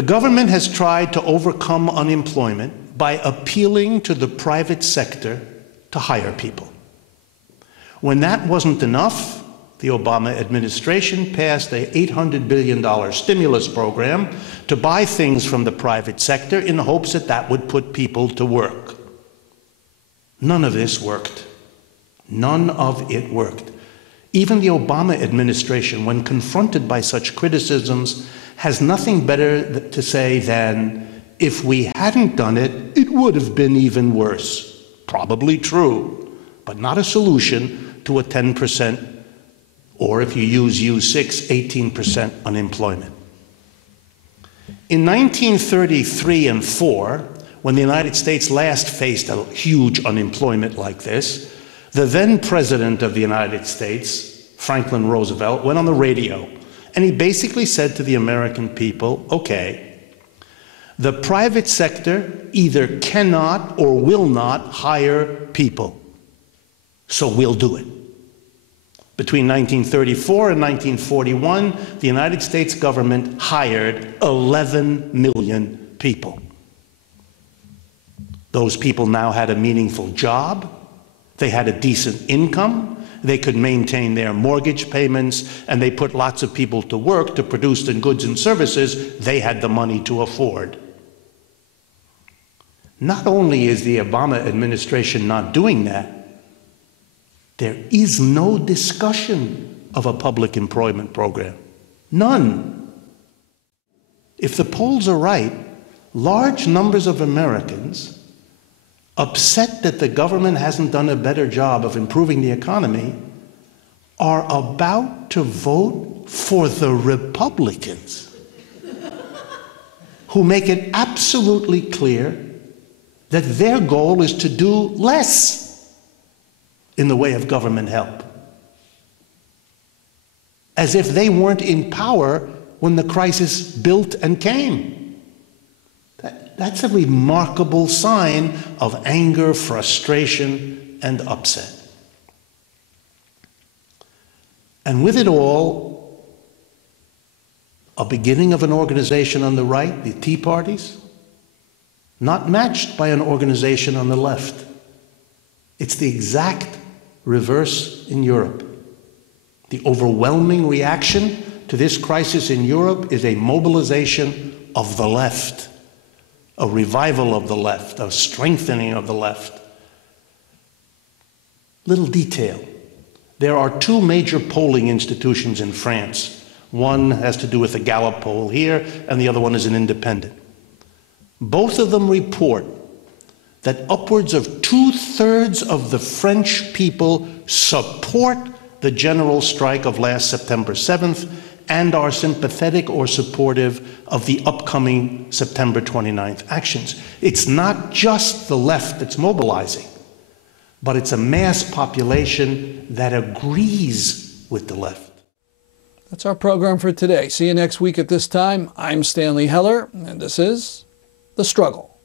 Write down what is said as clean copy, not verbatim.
The government has tried to overcome unemployment by appealing to the private sector to hire people. When that wasn't enough, the Obama administration passed an $800 billion stimulus program to buy things from the private sector in the hopes that that would put people to work. None of this worked. None of it worked. Even the Obama administration, when confronted by such criticisms, has nothing better to say than, if we hadn't done it, it would have been even worse. Probably true, but not a solution to a 10%, or if you use U6, 18% unemployment. In 1933 and 4, when the United States last faced a huge unemployment like this, the then President of the United States, Franklin Roosevelt, went on the radio, and he basically said to the American people, okay, the private sector either cannot or will not hire people, so we'll do it. Between 1934 and 1941, the United States government hired 11 million people. Those people now had a meaningful job, they had a decent income, they could maintain their mortgage payments, and they put lots of people to work to produce the goods and services they had the money to afford. Not only is the Obama administration not doing that, there is no discussion of a public employment program. None. If the polls are right, large numbers of Americans, upset that the government hasn't done a better job of improving the economy, are about to vote for the Republicans, who make it absolutely clear that their goal is to do less in the way of government help. As if they weren't in power when the crisis built and came. That's a remarkable sign of anger, frustration, and upset. And with it all, a beginning of an organization on the right, the Tea Parties, not matched by an organization on the left. It's the exact reverse in Europe. The overwhelming reaction to this crisis in Europe is a mobilization of the left, a revival of the left, a strengthening of the left. Little detail. There are two major polling institutions in France. One has to do with the Gallup poll here, and the other one is an independent. Both of them report that upwards of 2/3 of the French people support the general strike of last September 7th and are sympathetic or supportive of the upcoming September 29th actions. It's not just the left that's mobilizing, but it's a mass population that agrees with the left. That's our program for today. See you next week at this time. I'm Stanley Heller, and this is The Struggle.